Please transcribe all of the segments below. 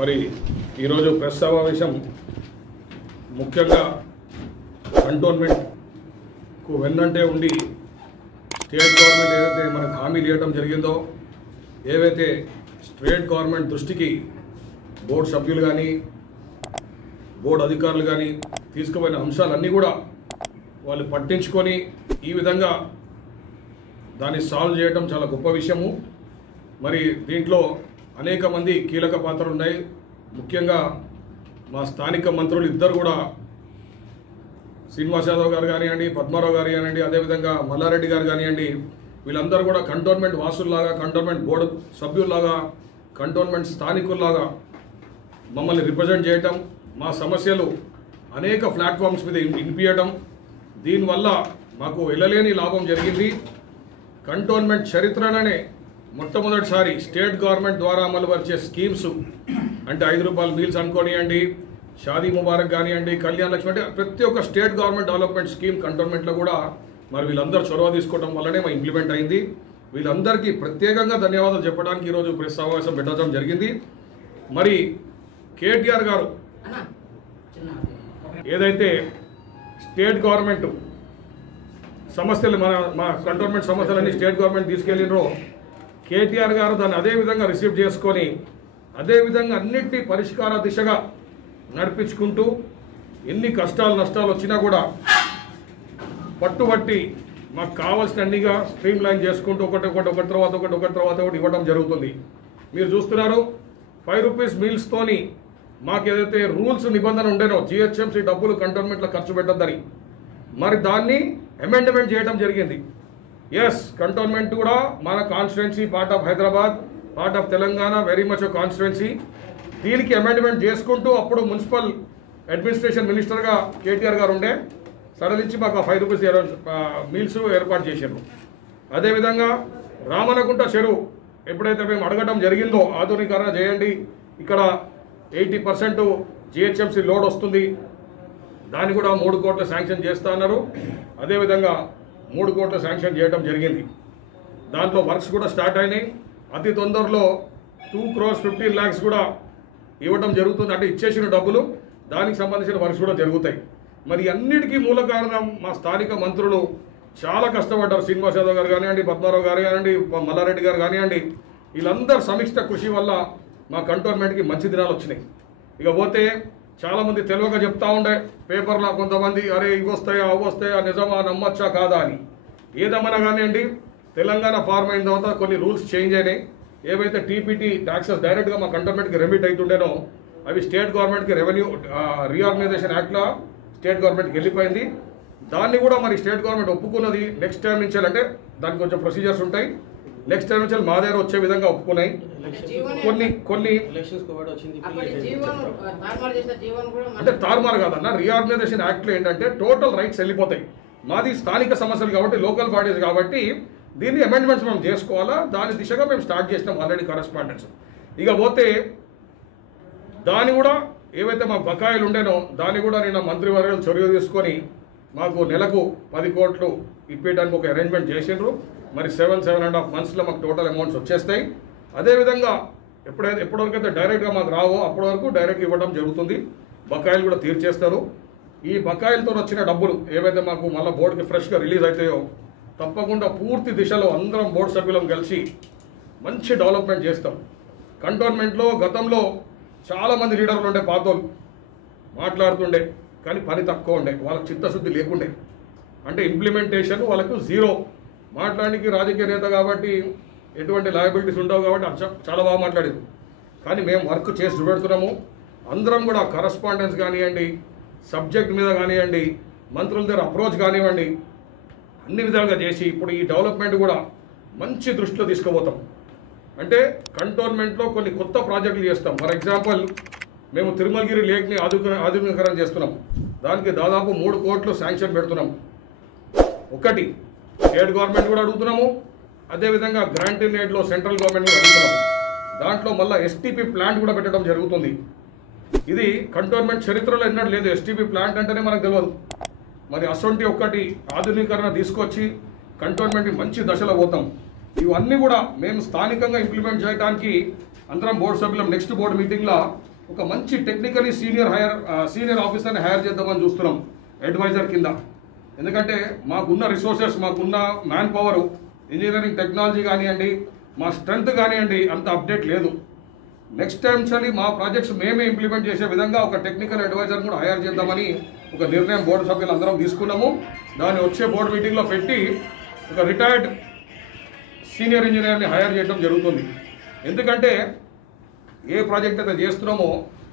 మరి ఈరోజు ప్రెస్ సమావేశం ముఖ్యంగా కంటోన్మెంట్కు వెన్నంటే ఉండి స్టేట్ గవర్నమెంట్ ఏదైతే మనకు హామీలు ఇవ్వడం జరిగిందో, ఏవైతే స్టేట్ గవర్నమెంట్ దృష్టికి బోర్డు సభ్యులు కానీ బోర్డు అధికారులు కానీ తీసుకుపోయిన అంశాలన్నీ కూడా వాళ్ళు పట్టించుకొని ఈ విధంగా దాన్ని సాల్వ్ చేయడం చాలా గొప్ప విషయము. మరి దీంట్లో అనేక మంది కీలక పాత్రలు ఉన్నాయి. ముఖ్యంగా మా స్థానిక మంత్రులు ఇద్దరు కూడా, శ్రీనివాస్ యాదవ్ గారు కానివ్వండి, పద్మారావు గారు కానివ్వండి, అదేవిధంగా మల్లారెడ్డి గారు కానివ్వండి, వీళ్ళందరూ కూడా కంటోన్మెంట్ వాసుల్లాగా, కంటోన్మెంట్ బోర్డు సభ్యుల్లాగా, కంటోన్మెంట్ స్థానికుల్లాగా మమ్మల్ని రిప్రజెంట్ చేయటం, మా సమస్యలు అనేక ప్లాట్ఫామ్స్ మీద వినిపించడం, దీనివల్ల మాకు వెళ్ళలేని లాభం జరిగింది. కంటోన్మెంట్ చరిత్రలోనే మొట్టమొదటిసారి స్టేట్ గవర్నమెంట్ ద్వారా అమలు పరిచే స్కీమ్స్ అంటే 5 రూపాయల మీల్స్ అనుకోనియండి, షాదీ ముబారక్ కానివ్వండి, కళ్యాణ్ లక్ష్మి, అంటే ప్రతి ఒక్క స్టేట్ గవర్నమెంట్ డెవలప్మెంట్ స్కీమ్ కంటోన్మెంట్లో కూడా మరి వీళ్ళందరూ చొరవ తీసుకోవడం వల్లనే మా ఇంప్లిమెంట్ అయింది. వీళ్ళందరికీ ప్రత్యేకంగా ధన్యవాదాలు చెప్పడానికి ఈరోజు ప్రెస్ సమావేశం పెట్టడం జరిగింది. మరి కేటీఆర్ గారు ఏదైతే స్టేట్ గవర్నమెంట్ సమస్యలు మా కంటోన్మెంట్ సమస్యలన్నీ స్టేట్ గవర్నమెంట్ తీసుకెళ్ళినరో, కేటీఆర్ గారు దాన్ని అదే విధంగా రిసీవ్ చేసుకొని అదేవిధంగా అన్నింటినీ పరిష్కార దిశగా నడిపించుకుంటూ ఎన్ని కష్టాలు నష్టాలు వచ్చినా కూడా పట్టుబట్టి మాకు కావాల్సిన అన్నిగా స్ట్రీమ్ లైన్ చేసుకుంటూ ఒకటి తర్వాత ఒకటి ఇవ్వడం జరుగుతుంది. మీరు చూస్తున్నారు 5 రూపీస్ మీల్స్తోని మాకు ఏదైతే రూల్స్ నిబంధన ఉండేనో జిహెచ్ఎంసీ డబ్బులు కంటోన్మెంట్లో ఖర్చు పెట్టద్దని, మరి దాన్ని అమెండ్మెంట్ చేయడం జరిగింది. ఎస్, కంటోన్మెంట్ కూడా మన constituency, part of Hyderabad, part of Telangana, very much constituency. దీనికి అమెండ్మెంట్ చేసుకుంటూ అప్పుడు మున్సిపల్ అడ్మినిస్ట్రేషన్ మినిస్టర్గా కేటీఆర్ గారు ఉండే, సడలించి మాకు 5 రూపీస్ మీల్స్ ఏర్పాటు చేశారు. అదేవిధంగా రామనగుంట చెరువు ఎప్పుడైతే మేము అడగడం జరిగిందో ఆధునీకరణ చేయండి, ఇక్కడ 80% జిహెచ్ఎంసీ లోడ్ వస్తుంది, దాన్ని కూడా 3 కోట్ల శాంక్షన్ చేస్తా అన్నారు. అదేవిధంగా 3 కోట్ల శాంక్షన్ చేయడం జరిగింది. దాంట్లో వర్క్స్ కూడా స్టార్ట్ అయినాయి. అతి తొందరలో 2,15,00,000 కూడా ఇవ్వడం జరుగుతుంది. అంటే ఇచ్చేసిన డబ్బులు, దానికి సంబంధించిన వర్క్స్ కూడా జరుగుతాయి. మరి అన్నిటికీ మూల కారణం మా స్థానిక మంత్రులు చాలా కష్టపడ్డారు. శ్రీనివాస్ యాదవ్ గారు కానివ్వండి, పద్మారావు గారు కానివ్వండి, మల్లారెడ్డి గారు కానివ్వండి, వీళ్ళందరూ సమిష్ట కృషి వల్ల మా కంటోన్మెంట్కి మంచి దినాలు వచ్చినాయి. ఇకపోతే చాలామంది తెలియక చెప్తా ఉండే పేపర్లో కొంతమంది, అరే ఇవి వస్తాయా అవి వస్తాయా, నిజమా నమ్మచ్చా కాదా అని. ఏదేమన్నా కానివ్వండి, తెలంగాణ ఫార్మ్ అయిన తర్వాత కొన్ని రూల్స్ చేంజ్ అయినాయి. ఏవైతే టీపీటీ ట్యాక్సెస్ డైరెక్ట్గా మా కంటోన్మెంట్కి రెమిట్ అవుతుండేనో అవి స్టేట్ గవర్నమెంట్కి రెవెన్యూ రీఆర్గనైజేషన్ యాక్ట్లో స్టేట్ గవర్నమెంట్కి వెళ్ళిపోయింది. దాన్ని కూడా మరి స్టేట్ గవర్నమెంట్ ఒప్పుకున్నది. నెక్స్ట్ టైం నుంచి అంటే దానికి కొంచెం ప్రొసీజర్స్ ఉంటాయి. నెక్స్ట్ టైం నుంచి మా దగ్గర వచ్చే విధంగా ఒప్పుకున్నాయి. కొన్ని అంటే తారుమారు కాదన్న, రీఆర్గనైజేషన్ యాక్ట్లో ఏంటంటే టోటల్ రైట్స్ వెళ్ళిపోతాయి. మాది స్థానిక సమస్యలు కాబట్టి, లోకల్ బాడీస్ కాబట్టి దీన్ని అమెండ్మెంట్స్ మనం చేసుకోవాలా, దాని దిశగా మేము స్టార్ట్ చేసినాం ఆల్రెడీ కరెస్పాండెన్స్. ఇక పోతే దాన్ని కూడా ఏవైతే మాకు బకాయిలు ఉండేనో దాన్ని కూడా నిన్న మంత్రివర్యులు చొరవ తీసుకొని మాకు నెలకు 10 కోట్లు ఇప్పేయడానికి ఒక అరేంజ్మెంట్ చేసిండ్రు. మరి 7.5 monthsలో మాకు టోటల్ అమౌంట్స్ వచ్చేస్తాయి. అదేవిధంగా ఎప్పటివరకైతే డైరెక్ట్గా మాకు రావో అప్పటి వరకు డైరెక్ట్ ఇవ్వడం జరుగుతుంది. బకాయిలు కూడా తీర్చేస్తారు. ఈ బకాయిలతో వచ్చిన డబ్బులు ఏవైతే మాకు మళ్ళీ బోర్డుకి ఫ్రెష్గా రిలీజ్ అవుతాయో తప్పకుండా పూర్తి దిశలో అందరం బోర్డు సభ్యులం కలిసి మంచి డెవలప్మెంట్ చేస్తాం. కంటోన్మెంట్లో గతంలో చాలామంది లీడర్లు ఉండే, పాతోళ్ళు మాట్లాడుతుండే, కానీ పని తక్కువ ఉండే, వాళ్ళకి చిత్తశుద్ధి లేకుండే. అంటే ఇంప్లిమెంటేషన్ వాళ్ళకు జీరో. మాట్లాడడానికి రాజకీయ నేత కాబట్టి ఎటువంటి లయబిలిటీస్ ఉండవు కాబట్టి చాలా బాగా మాట్లాడేది. కానీ మేము వర్క్ చేసి చూపెడుతున్నాము. అందరం కూడా కరస్పాండెన్స్ కానివ్వండి, సబ్జెక్ట్ మీద కానివ్వండి, మంత్రుల దగ్గర అప్రోచ్ కానివ్వండి, అన్ని విధాలుగా చేసి ఇప్పుడు ఈ డెవలప్మెంట్ కూడా మంచి దృష్టిలో తీసుకుపోతాం. అంటే కంటోన్మెంట్లో కొన్ని కొత్త ప్రాజెక్టులు చేస్తాం. ఫర్ ఎగ్జాంపుల్ మేము తిరుమలగిరి లేక్ని ఆధునీకరణ చేస్తున్నాం. దానికి దాదాపు 3 కోట్లు శాంక్షన్ పెడుతున్నాం. ఒకటి స్టేట్ గవర్నమెంట్ కూడా అడుగుతున్నాము, అదేవిధంగా గ్రాంట్ ఇన్ ఎయిడ్లో సెంట్రల్ గవర్నమెంట్ కూడా అడుగుతున్నాము. దాంట్లో మళ్ళీ ఎస్టీపీ ప్లాంట్ కూడా పెట్టడం జరుగుతుంది. ఇది కంటోన్మెంట్ చరిత్రలో ఎన్నడూ లేదు. ఎస్టీపీ ప్లాంట్ అంటేనే మనకు తెలియదు. మరి అసొంటి ఒక్కటి ఆధునీకరణ తీసుకొచ్చి కంటోన్మెంట్కి మంచి దశలో పోతాం. ఇవన్నీ కూడా మేము స్థానికంగా ఇంప్లిమెంట్ చేయడానికి అందరం బోర్డు సభ్యులం నెక్స్ట్ బోర్డు మీటింగ్లో ఒక మంచి టెక్నికలీ సీనియర్ ఆఫీసర్ని హైర్ చేద్దామని చూస్తున్నాం అడ్వైజర్ కింద. ఎందుకంటే మాకున్న రిసోర్సెస్, మాకున్న మ్యాన్ పవర్, ఇంజనీరింగ్ టెక్నాలజీ కానివ్వండి, మా స్ట్రెంగ్త్ కానివ్వండి అంత అప్డేట్ లేదు. నెక్స్ట్ టైం మా ప్రాజెక్ట్స్ మేమే ఇంప్లిమెంట్ చేసే విధంగా ఒక టెక్నికల్ అడ్వైజర్ కూడా హైర్ చేద్దామని ఒక నిర్ణయం బోర్డు సభ్యులు అందరం తీసుకున్నాము. దాన్ని వచ్చే బోర్డు మీటింగ్లో పెట్టి ఒక రిటైర్డ్ సీనియర్ ఇంజనీర్ని హైర్ చేయడం జరుగుతుంది. ఎందుకంటే ఏ ప్రాజెక్ట్ అయితే చేస్తున్నామో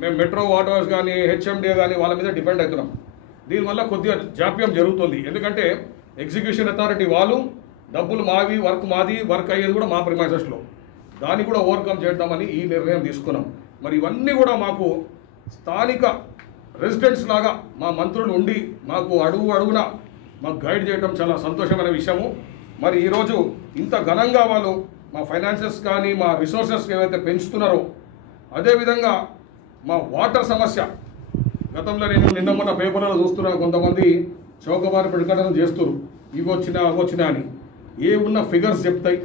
మేము మెట్రో వాటర్స్ కానీ హెచ్ఎండిఏ కానీ వాళ్ళ మీద డిపెండ్ అవుతున్నాం. దీనివల్ల కొద్దిగా జాప్యం జరుగుతుంది. ఎందుకంటే ఎగ్జిక్యూషన్ అథారిటీ వాళ్ళు, డబ్బులు మావి, వర్క్ మాది, వర్క్ అయ్యేది కూడా మా ప్రిమైసెస్లో. దాన్ని కూడా ఓవర్కమ్ చేద్దామని ఈ నిర్ణయం తీసుకున్నాం. మరి ఇవన్నీ కూడా మాకు స్థానిక రెసిడెంట్స్ లాగా మా మంత్రులు ఉండి మాకు అడుగున మాకు గైడ్ చేయడం చాలా సంతోషమైన విషయము. మరి ఈరోజు ఇంత ఘనంగా వాళ్ళు మా ఫైనాన్సెస్ కానీ మా రిసోర్సెస్ ఏవైతే పెంచుతున్నారో, అదేవిధంగా మా వాటర్ సమస్య గతంలో నేను నిన్న మొన్న పేపర్లో చూస్తున్నాను, కొంతమంది చౌకబారు ప్రకటన చేస్తున్నారు, ఇవి వచ్చినా అవి వచ్చినా అని. ఏ ఉన్న ఫిగర్స్ చెప్తాయి,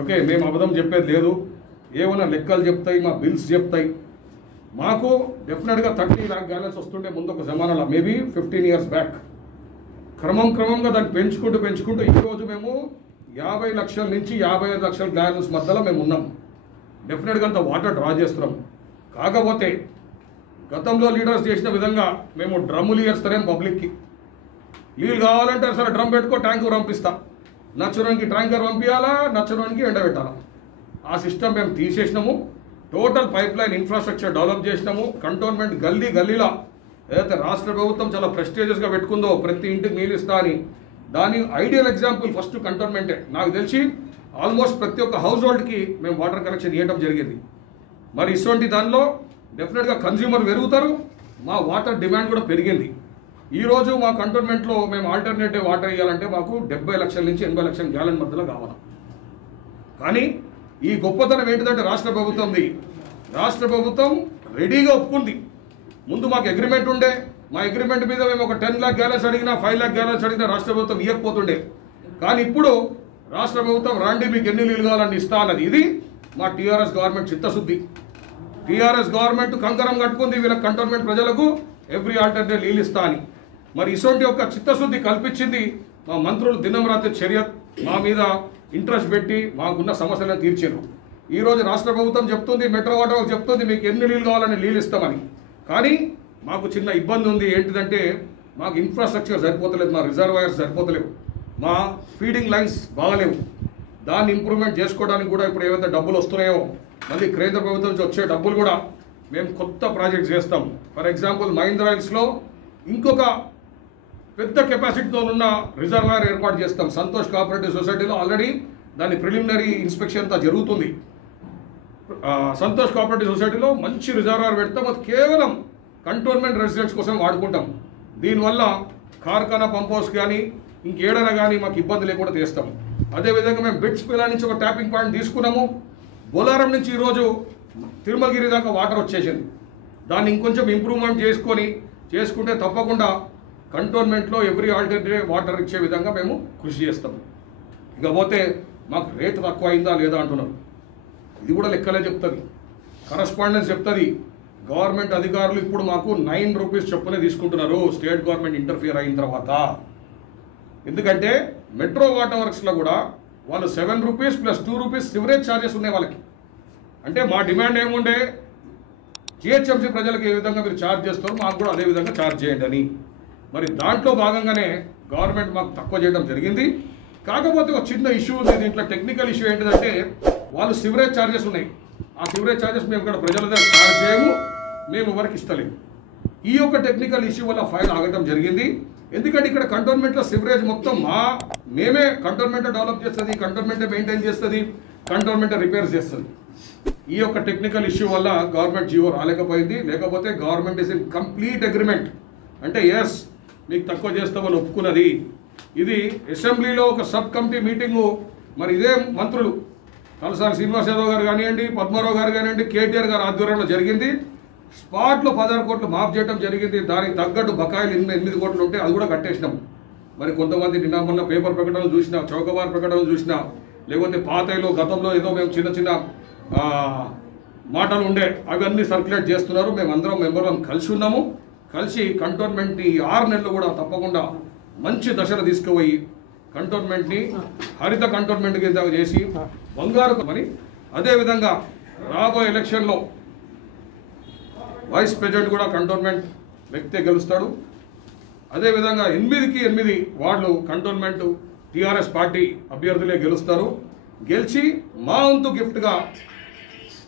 ఓకే, మేము అబద్ధం చెప్పేది లేదు. ఏమన్నా లెక్కలు చెప్తాయి, మా బిల్స్ చెప్తాయి. మాకు డెఫినెట్గా 30 lakh గ్యాలన్స్ వస్తుండే ముందు ఒక జమానాలో, మేబీ 15 years బ్యాక్. క్రమంగా దాన్ని పెంచుకుంటూ ఈరోజు మేము 50 లక్షల నుంచి 55 లక్షల గ్యాలన్స్ మధ్యలో మేము ఉన్నాం. డెఫినెట్గా అంత వాటర్ డ్రా చేస్తున్నాం. కాకపోతే గతంలో లీడర్స్ చేసిన విధంగా మేము డ్రమ్ములు ఇస్తారేం పబ్లిక్కి. నీళ్ళు కావాలంటే సరే డ్రమ్ పెట్టుకో, ట్యాంకర్ పంపిస్తా, నచ్చడానికి ట్యాంకర్ పంపించాలా, నచ్చడానికి ఎండబెట్టాలా. ఆ సిస్టమ్ మేము తీసేసినాము. Total pipeline infrastructure develop చేసినాము. కంటోన్మెంట్ గల్లీలో ఏదైతే రాష్ట్ర ప్రభుత్వం చాలా ప్రెస్టీజియస్గా పెట్టుకుందో ప్రతి ఇంటికి నీళ్ళు ఇస్తా అని, దాని ఐడియల్ ఎగ్జాంపుల్ ఫస్ట్ కంటోన్మెంటే. నాకు తెలిసి ఆల్మోస్ట్ ప్రతి ఒక్క హౌస్ హోల్డ్కి మేము వాటర్ కనెక్షన్ ఇవ్వడం జరిగింది. మరి ఇటువంటి దానిలో డెఫినెట్గా కన్జ్యూమర్ పెరుగుతారు, మా వాటర్ డిమాండ్ కూడా పెరిగింది. ఈరోజు మా కంటోన్మెంట్లో మేము ఆల్టర్నేటివ్ వాటర్ ఇవ్వాలంటే మాకు 70 లక్షల నుంచి 80 లక్షల గ్యాలన్ మధ్యలో కావాలి. కానీ ఈ గొప్పతనం ఏంటిదంటే రాష్ట్ర ప్రభుత్వం రెడీగా ఒప్పుకుంది. ముందు మాకు అగ్రిమెంట్ ఉండే, మా అగ్రిమెంట్ మీద మేము ఒక 10 lakh గ్యాలన్స్ అడిగినా, 5 lakh గ్యాలన్స్ అడిగినా రాష్ట్ర ప్రభుత్వం ఇవ్వకపోతుండే. కానీ ఇప్పుడు రాష్ట్ర ప్రభుత్వం రాండి మీకు ఎన్ని నీళ్ళు కావాలని ఇస్తా అన్నది. ఇది మా టీఆర్ఎస్ గవర్నమెంట్ చిత్తశుద్ధి. టీఆర్ఎస్ గవర్నమెంట్ కంకరం కట్టుకుంది వీళ్ళ కంటోన్మెంట్ ప్రజలకు ఎవ్రీ ఆల్టర్నేట్ నీళ్ళు ఇస్తా అని. మరి ఇటువంటి యొక్క చిత్తశుద్ధి కల్పించింది మా మంత్రులు దినం రాత్రి చర్య మా మీద ఇంట్రెస్ట్ పెట్టి మాకున్న సమస్యలను తీర్చారు. ఈరోజు రాష్ట్ర ప్రభుత్వం చెప్తుంది, మెట్రో వాటర్ చెప్తుంది మీకు ఎన్ని నీళ్ళు కావాలని నీళ్ళు ఇస్తామని. కానీ మాకు చిన్న ఇబ్బంది ఉంది. ఏంటిదంటే మాకు ఇన్ఫ్రాస్ట్రక్చర్ సరిపోతలేదు, మా రిజర్వాయర్స్ సరిపోతలేవు, మా ఫీడింగ్ లైన్స్ బాగలేవు. దాన్ని ఇంప్రూవ్మెంట్ చేసుకోవడానికి కూడా ఇప్పుడు ఏవైతే డబ్బులు వస్తున్నాయో, మళ్ళీ కేంద్ర ప్రభుత్వం నుంచి వచ్చే డబ్బులు కూడా మేము కొత్త ప్రాజెక్ట్ చేస్తాం. ఫర్ ఎగ్జాంపుల్ మహీంద్రా హిల్స్లో ఇంకొక పెద్ద కెపాసిటీతో ఉన్న రిజర్వాయర్ ఏర్పాటు చేస్తాం. సంతోష్ కోఆపరేటివ్ సొసైటీలో ఆల్రెడీ దాని ప్రిలిమినరీ ఇన్స్పెక్షన్ అంతా జరుగుతుంది. సంతోష్ కోఆపరేటివ్ సొసైటీలో మంచి రిజర్వాయర్ పెడతాం. అది కేవలం కంటోన్మెంట్ రెసిడెంట్స్ కోసం వాడుకుంటాం. దీనివల్ల కార్ఖానా పంప్ హౌస్ కానీ ఇంకేడైనా కానీ మాకు ఇబ్బంది లేకుండా చేస్తాం. అదేవిధంగా మేము బిట్స్ పిల్ల నుంచి ఒక ట్యాపింగ్ పాయింట్ తీసుకున్నాము. బొలారం నుంచి ఈరోజు తిరుమలగిరి దాకా వాటర్ వచ్చేసింది. దాన్ని ఇంకొంచెం ఇంప్రూవ్మెంట్ చేసుకుంటే తప్పకుండా కంటోన్మెంట్లో ఎవ్రీ ఆల్టర్నేటివ్ వాటర్ ఇచ్చే విధంగా మేము కృషి చేస్తాం. ఇకపోతే మాకు రేటు తక్కువ అయిందా లేదా అంటున్నారు. ఇది కూడా లెక్కలే చెప్తుంది, కరస్పాండెన్స్ చెప్తుంది. గవర్నమెంట్ అధికారులు ఇప్పుడు మాకు 9 రూపీస్ చొప్పునే తీసుకుంటున్నారు స్టేట్ గవర్నమెంట్ ఇంటర్ఫియర్ అయిన తర్వాత. ఎందుకంటే మెట్రో వాటర్ వర్క్స్లో కూడా వాళ్ళు 7 రూపీస్ + 2 రూపీస్ సివరేజ్ ఛార్జెస్ ఉన్నాయి వాళ్ళకి. అంటే మా డిమాండ్ ఏముండే, జిహెచ్ఎంసీ ప్రజలకు ఏ విధంగా మీరు ఛార్జ్ చేస్తారో మాకు కూడా అదే విధంగా ఛార్జ్ చేయండి అని. మరి దాంట్లో భాగంగానే గవర్నమెంట్ మాకు తక్కువ చేయడం జరిగింది. కాకపోతే ఒక చిన్న ఇష్యూ ఉంది దీంట్లో. టెక్నికల్ ఇష్యూ ఏంటిదంటే వాళ్ళు సివరేజ్ ఛార్జెస్ ఉన్నాయి. ఆ సివరేజ్ ఛార్జెస్ మేము ఇక్కడ ప్రజల దగ్గర ఛార్జ్ చేయము, మేము ఎవరికి ఇస్తలేము. ఈ యొక్క టెక్నికల్ ఇష్యూ వల్ల ఫైన్ ఆగటం జరిగింది. ఎందుకంటే ఇక్కడ కంటోన్మెంట్లో సివరేజ్ మొత్తం మేమే కంటోన్మెంట్ డెవలప్ చేస్తుంది, కంటోన్మెంట్ మెయింటైన్ చేస్తుంది, కంటోన్మెంట్ రిపేర్స్ చేస్తుంది. ఈ యొక్క టెక్నికల్ ఇష్యూ వల్ల గవర్నమెంట్ జీవో రాలేకపోయింది. లేకపోతే government is in complete agreement. అంటే ఎస్ మీకు తక్కువ చేస్తామని ఒప్పుకున్నది. ఇది అసెంబ్లీలో ఒక సబ్ కమిటీ మీటింగు, మరి ఇదే మంత్రులు తలసాని శ్రీనివాస్ యాదవ్ గారు కానివ్వండి, పద్మారావు గారు కానివ్వండి, కేటీఆర్ గారు ఆధ్వర్యంలో జరిగింది. స్పాట్లో 16 కోట్లు మాఫ్ చేయడం జరిగింది. దానికి తగ్గట్టు బకాయిలు 8 కోట్లు ఉంటే అది కూడా కట్టేసినాం. మరి కొంతమంది నిన్న మొన్న పేపర్ ప్రకటనలు చూసినా, చౌకబార్ ప్రకటనలు చూసినా, లేకపోతే పాతలో గతంలో ఏదో మేము చిన్న మాటలు ఉండే అవన్నీ సర్క్యులేట్ చేస్తున్నారు. మేమందరం మెంబర్లను కలిసి ఉన్నాము. కలిసి కంటోన్మెంట్ని 6 నెలలు కూడా తప్పకుండా మంచి దశలో తీసుకుపోయి కంటోన్మెంట్ని హరిత కంటోన్మెంట్ కింద చేసి బంగారు అని, అదేవిధంగా రాబోయే ఎలక్షన్లో వైస్ ప్రెసిడెంట్ కూడా కంటోన్మెంట్ వ్యక్తే గెలుస్తాడు. అదేవిధంగా 8కి 8 వార్డులు కంటోన్మెంట్ టీఆర్ఎస్ పార్టీ అభ్యర్థులే గెలుస్తారు. గెలిచి మా వంతు గిఫ్ట్గా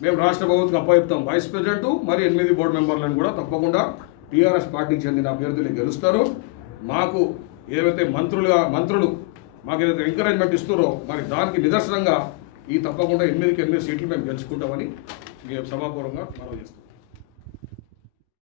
మేము రాష్ట్ర ప్రభుత్వం అప్పచెప్తాం. వైస్ ప్రెసిడెంట్ మరి 8 బోర్డు మెంబర్లను కూడా తప్పకుండా టీఆర్ఎస్ పార్టీకి చెందిన అభ్యర్థులే గెలుస్తారు. మాకు ఏవైతే మంత్రులు మాకు ఏదైతే ఎంకరేజ్మెంట్ ఇస్తారో మరి దానికి నిదర్శనంగా ఈ తప్పకుండా 8కి 8 సీట్లు మేము గెలుచుకుంటామని మేము సభాపూర్వంగా మనవి చేస్తాం.